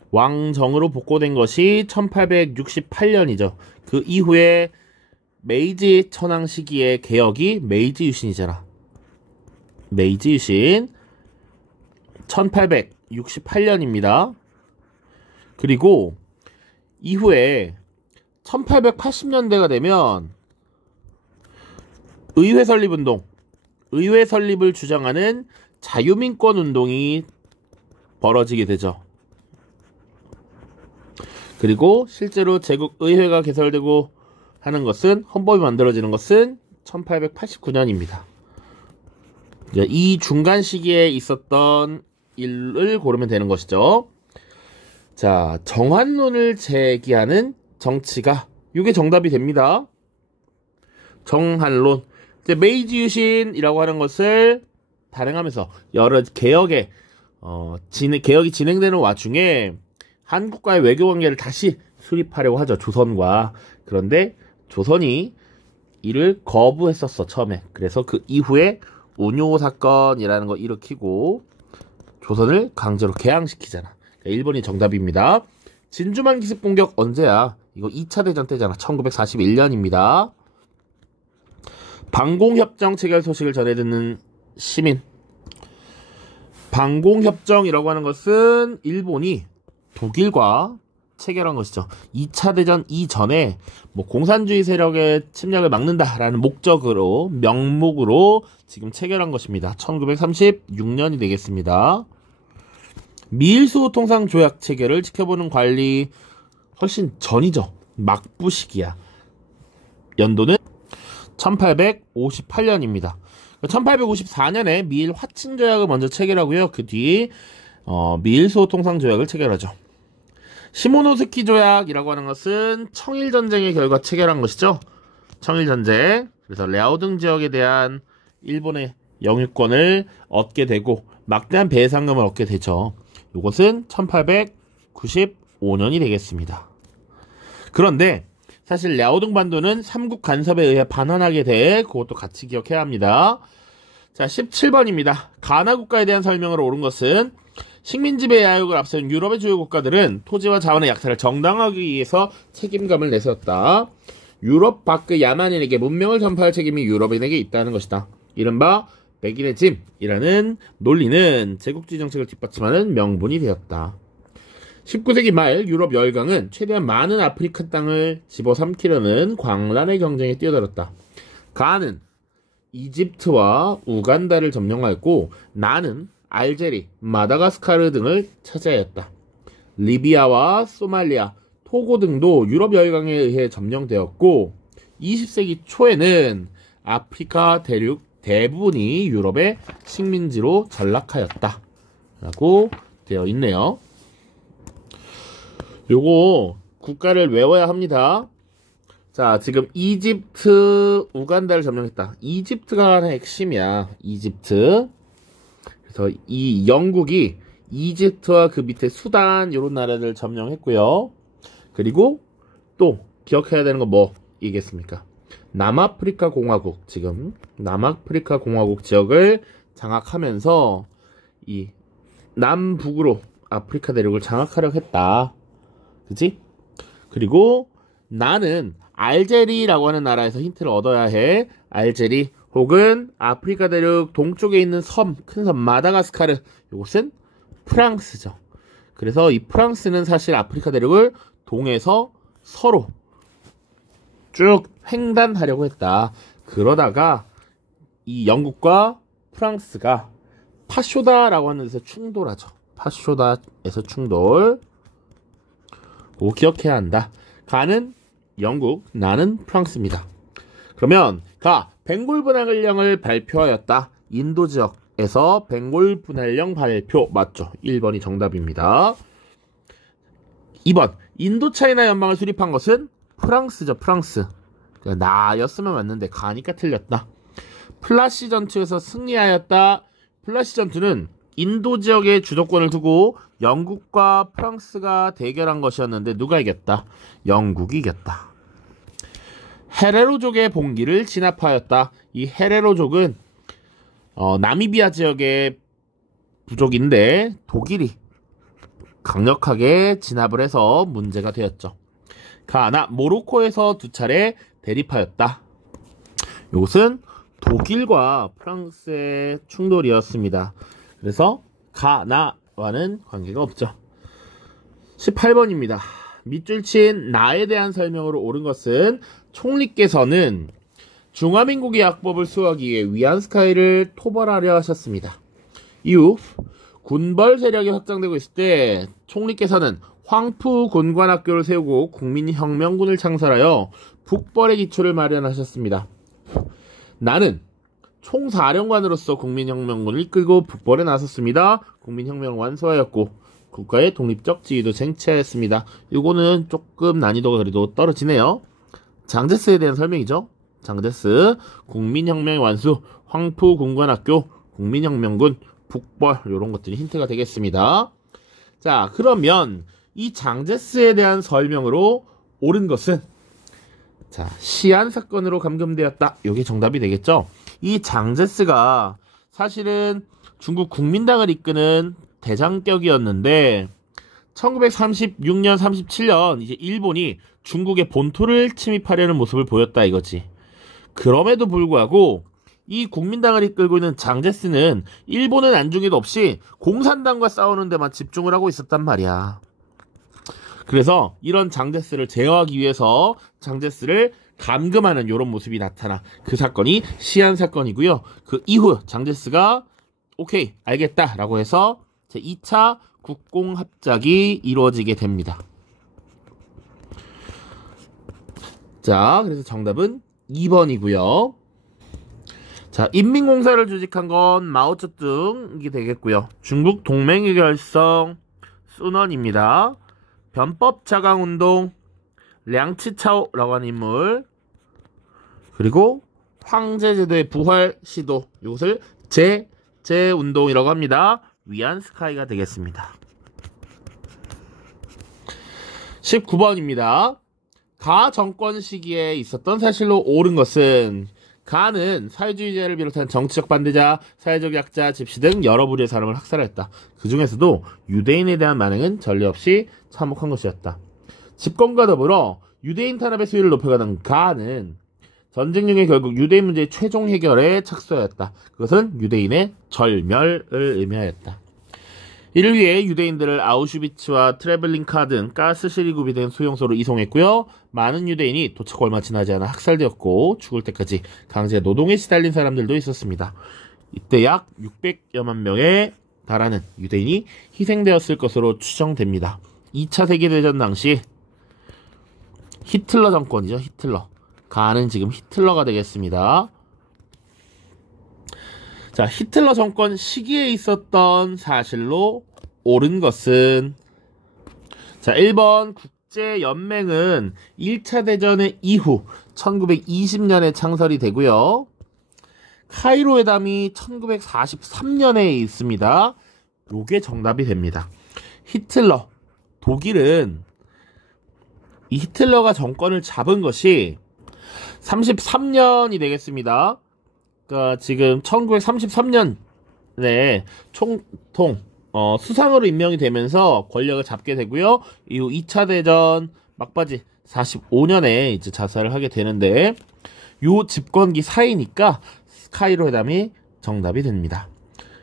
왕정으로 복고된 것이 1868년이죠. 그 이후에 메이지 천황 시기의 개혁이 메이지 유신이잖아. 메이지 유신 1868년입니다. 그리고 이후에 1880년대가 되면 의회 설립 운동, 의회 설립을 주장하는 자유민권 운동이 벌어지게 되죠. 그리고 실제로 제국 의회가 개설되고 하는 것은, 헌법이 만들어지는 것은 1889년입니다. 이 중간 시기에 있었던 일을 고르면 되는 것이죠. 자, 정환론을 제기하는 정치가, 이게 정답이 됩니다. 정환론. 이제 메이지 유신이라고 하는 것을 발행하면서 여러 개혁이 진행되는 와중에 한국과의 외교 관계를 다시 수립하려고 하죠. 조선과. 그런데 조선이 이를 거부했었어, 처음에. 그래서 그 이후에 운요 사건이라는 거 일으키고 조선을 강제로 개항시키잖아. 그러니까 1번이 정답입니다. 진주만 기습 공격 언제야? 이거 2차 대전 때잖아. 1941년입니다. 방공협정 체결 소식을 전해 듣는 시민. 방공협정이라고 하는 것은 일본이 독일과 체결한 것이죠. 2차 대전 이전에 공산주의 세력의 침략을 막는다라는 목적으로, 명목으로 지금 체결한 것입니다. 1936년이 되겠습니다. 미일수호 통상 조약 체결을 지켜보는 관리 훨씬 전이죠. 막부 시기야. 연도는 1858년입니다. 1854년에 미일 화친 조약을 먼저 체결하고요. 그 뒤 미일수호 통상 조약을 체결하죠. 시모노스키 조약이라고 하는 것은 청일전쟁의 결과 체결한 것이죠. 청일전쟁. 그래서 랴오등 지역에 대한 일본의 영유권을 얻게 되고 막대한 배상금을 얻게 되죠. 이것은 1895년이 되겠습니다. 그런데 사실 랴오등 반도는 삼국 간섭에 의해 반환하게 돼, 그것도 같이 기억해야 합니다. 자, 17번입니다. 가나 국가에 대한 설명으로 옳은 것은 식민지배 야욕을 앞세운 유럽의 주요 국가들은 토지와 자원의 약탈을 정당화하기 위해서 책임감을 내세웠다. 유럽 밖의 야만인에게 문명을 전파할 책임이 유럽인에게 있다는 것이다. 이른바 백인의 짐이라는 논리는 제국주의 정책을 뒷받침하는 명분이 되었다. 19세기 말 유럽 열강은 최대한 많은 아프리카 땅을 집어삼키려는 광란의 경쟁에 뛰어들었다. 가는 이집트와 우간다를 점령하였고 나는 알제리, 마다가스카르 등을 차지하였다. 리비아와 소말리아, 토고 등도 유럽 열강에 의해 점령되었고 20세기 초에는 아프리카 대륙 대부분이 유럽의 식민지로 전락하였다 라고 되어 있네요. 요거 국가를 외워야 합니다. 자, 지금 이집트, 우간다를 점령했다. 이집트가 하나의 핵심이야. 이집트. 그래서 이 영국이 이집트와 그 밑에 수단 이런 나라를 점령했고요. 그리고 또 기억해야 되는 건 뭐이겠습니까? 남아프리카 공화국, 지금 남아프리카 공화국 지역을 장악하면서 이 남북으로 아프리카 대륙을 장악하려고 했다. 그치? 그리고 나는 알제리라고 하는 나라에서 힌트를 얻어야 해. 알제리 혹은 아프리카 대륙 동쪽에 있는 섬, 큰 섬 마다가스카르, 이곳은 프랑스죠. 그래서 이 프랑스는 사실 아프리카 대륙을 동에서 서로 쭉 횡단하려고 했다. 그러다가 이 영국과 프랑스가 파쇼다라고 하는 데서 충돌하죠. 파쇼다에서 충돌. 그거 기억해야 한다. 가는 영국, 나는 프랑스입니다. 그러면 벵골 분할령을 발표하였다. 인도 지역에서 벵골 분할령 발표 맞죠? 1번이 정답입니다. 2번 인도차이나 연방을 수립한 것은 프랑스죠. 프랑스. 나였으면 맞는데 가니까 틀렸다. 플라시 전투에서 승리하였다. 플라시 전투는 인도 지역의 주도권을 두고 영국과 프랑스가 대결한 것이었는데 누가 이겼다? 영국이 이겼다. 헤레로족의 봉기를 진압하였다. 이 헤레로족은 나미비아 지역의 부족인데 독일이 강력하게 진압을 해서 문제가 되었죠. 가나 모로코에서 2차례 대립하였다. 이것은 독일과 프랑스의 충돌이었습니다. 그래서 가나와는 관계가 없죠. 18번입니다. 밑줄 친 나에 대한 설명으로 옳은 것은 총리께서는 중화민국의 약법을 수호하기 위해 위안스카이를 토벌하려 하셨습니다. 이후 군벌 세력이 확장되고 있을 때 총리께서는 황푸 군관학교를 세우고 국민혁명군을 창설하여 북벌의 기초를 마련하셨습니다. 나는 총사령관으로서 국민혁명군을 이끌고 북벌에 나섰습니다. 국민혁명을 완수하였고 국가의 독립적 지위도 쟁취하였습니다. 이거는 조금 난이도가 그래도 떨어지네요. 장제스에 대한 설명이죠. 장제스, 국민혁명의 완수, 황푸 군관학교, 국민혁명군, 북벌 이런 것들이 힌트가 되겠습니다. 자, 그러면 이 장제스에 대한 설명으로 옳은 것은 자, 시안 사건으로 감금되었다. 이게 정답이 되겠죠. 이 장제스가 사실은 중국 국민당을 이끄는 대장격이었는데 1936년, 37년 이제 일본이 중국의 본토를 침입하려는 모습을 보였다 이거지. 그럼에도 불구하고 이 국민당을 이끌고 있는 장제스는 일본은 안중에도 없이 공산당과 싸우는 데만 집중을 하고 있었단 말이야. 그래서 이런 장제스를 제어하기 위해서 장제스를 감금하는 이런 모습이 나타나 그 사건이 시안 사건이고요. 그 이후 장제스가 오케이 알겠다 라고 해서 제2차 국공합작이 이루어지게 됩니다. 자, 그래서 정답은 2번이고요. 자, 인민공사를 조직한 건 마오쩌둥이 되겠고요. 중국 동맹의 결성 순원입니다. 변법 자강운동 량치차오라고 하는 인물, 그리고 황제제도의 부활 시도, 이것을 제운동이라고 합니다. 위안스카이가 되겠습니다. 19번입니다. 가 정권 시기에 있었던 사실로 옳은 것은 가는 사회주의자를 비롯한 정치적 반대자, 사회적 약자, 집시 등 여러 부류의 사람을 학살했다. 그 중에서도 유대인에 대한 만행은 전례 없이 참혹한 것이었다. 집권과 더불어 유대인 탄압의 수위를 높여가는 가는 전쟁 중에 결국 유대인 문제의 최종 해결에 착수하였다. 그것은 유대인의 절멸을 의미하였다. 이를 위해 유대인들을 아우슈비츠와 트레블링카 등 가스실이 구비된 수용소로 이송했고요. 많은 유대인이 도착 얼마 지나지 않아 학살되었고 죽을 때까지 강제 노동에 시달린 사람들도 있었습니다. 이때 약 600여만 명에 달하는 유대인이 희생되었을 것으로 추정됩니다. 2차 세계대전 당시 히틀러 정권이죠. 히틀러. 가는 지금 히틀러가 되겠습니다. 자, 히틀러 정권 시기에 있었던 사실로 옳은 것은 자, 1번 국제연맹은 1차 대전의 이후 1920년에 창설이 되고요. 카이로 회담이 1943년에 있습니다. 요게 정답이 됩니다. 히틀러, 독일은 이 히틀러가 정권을 잡은 것이 33년이 되겠습니다. 그러니까 지금 1933년에 총통 수상으로 임명이 되면서 권력을 잡게 되고요. 이후 2차 대전 막바지 45년에 이제 자살을 하게 되는데 요 집권기 사이니까 카이로 회담이 정답이 됩니다.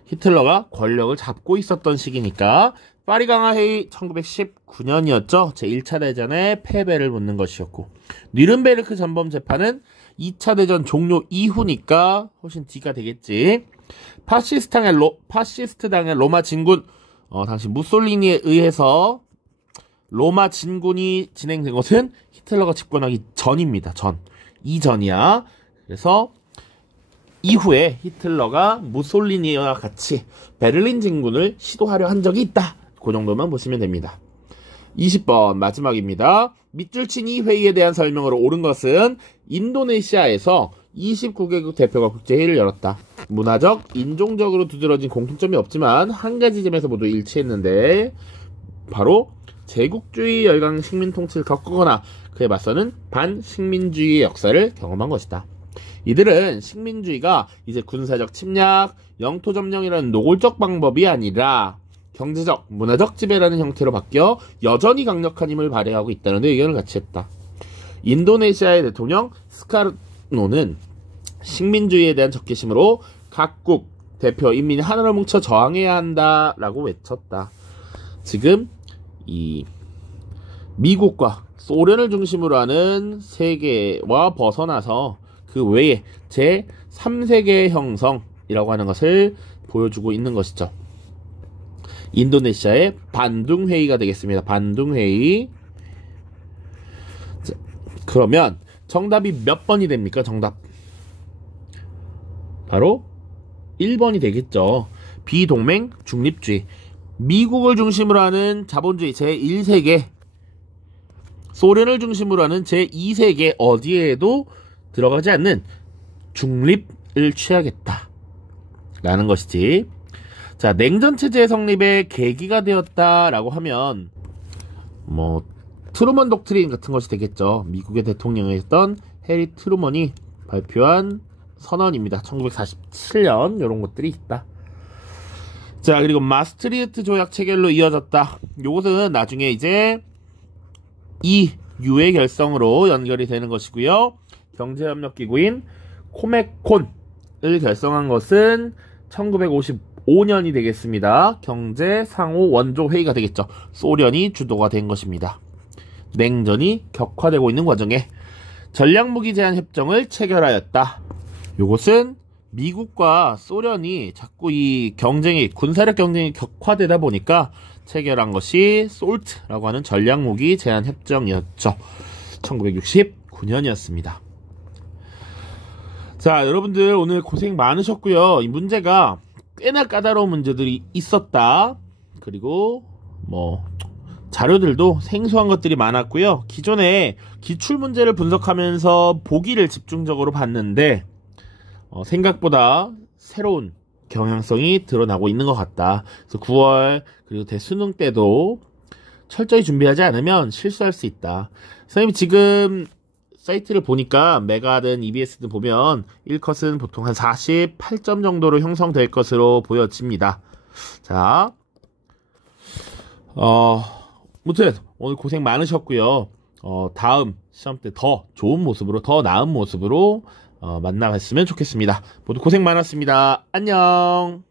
히틀러가 권력을 잡고 있었던 시기니까 파리 강화 회의 1919년이었죠. 제1차 대전에 패배를 묻는 것이었고 뉘른베르크 전범 재판은 2차 대전 종료 이후니까 훨씬 뒤가 되겠지. 파시스트 당의 로마 진군, 당시 무솔리니에 의해서 로마 진군이 진행된 것은 히틀러가 집권하기 전입니다. 이전이야. 그래서 이후에 히틀러가 무솔리니와 같이 베를린 진군을 시도하려 한 적이 있다. 그 정도만 보시면 됩니다. 20번 마지막입니다. 밑줄 친 이 회의에 대한 설명으로 옳은 것은 인도네시아에서 29개국 대표가 국제회의를 열었다. 문화적, 인종적으로 두드러진 공통점이 없지만 한 가지 점에서 모두 일치했는데 바로 제국주의 열강 식민 통치를 겪거나 그에 맞서는 반식민주의의 역사를 경험한 것이다. 이들은 식민주의가 이제 군사적 침략, 영토 점령이라는 노골적 방법이 아니라 경제적, 문화적 지배라는 형태로 바뀌어 여전히 강력한 힘을 발휘하고 있다는 의견을 같이 했다. 인도네시아의 대통령 스카르노는 식민주의에 대한 적개심으로 각국 대표 인민이 하나로 뭉쳐 저항해야 한다라고 외쳤다. 지금 이 미국과 소련을 중심으로 하는 세계와 벗어나서 그 외에 제3세계 형성이라고 하는 것을 보여주고 있는 것이죠. 인도네시아의 반둥회의가 되겠습니다. 반둥회의. 자, 그러면 정답이 몇 번이 됩니까? 정답. 바로 1번이 되겠죠. 비동맹 중립주의. 미국을 중심으로 하는 자본주의 제1세계, 소련을 중심으로 하는 제2세계 어디에도 들어가지 않는 중립을 취하겠다 라는 것이지. 자, 냉전체제의 성립의 계기가 되었다라고 하면 뭐 트루먼 독트린 같은 것이 되겠죠. 미국의 대통령이었던 해리 트루먼이 발표한 선언입니다. 1947년 이런 것들이 있다. 자, 그리고 마스트리흐트 조약 체결로 이어졌다. 요것은 나중에 이제 EU의 결성으로 연결이 되는 것이고요. 경제협력기구인 코메콘을 결성한 것은 1955년이 되겠습니다. 경제상호 원조회의가 되겠죠. 소련이 주도가 된 것입니다. 냉전이 격화되고 있는 과정에 전략무기 제한 협정을 체결하였다. 요것은 미국과 소련이 자꾸 이 경쟁이, 군사력 경쟁이 격화되다 보니까 체결한 것이 솔트라고 하는 전략무기 제한 협정이었죠. 1969년이었습니다. 자, 여러분들 오늘 고생 많으셨고요. 이 문제가 꽤나 까다로운 문제들이 있었다. 그리고 뭐 자료들도 생소한 것들이 많았고요. 기존에 기출문제를 분석하면서 보기를 집중적으로 봤는데 생각보다 새로운 경향성이 드러나고 있는 것 같다. 그래서 9월 그리고 대수능 때도 철저히 준비하지 않으면 실수할 수 있다. 선생님이 지금 사이트를 보니까 메가든 EBS든 보면 1컷은 보통 한 48점 정도로 형성될 것으로 보여집니다. 자, 아무튼 오늘 고생 많으셨고요. 다음 시험 때 더 좋은 모습으로, 더 나은 모습으로 만나갔으면 좋겠습니다. 모두 고생 많았습니다. 안녕.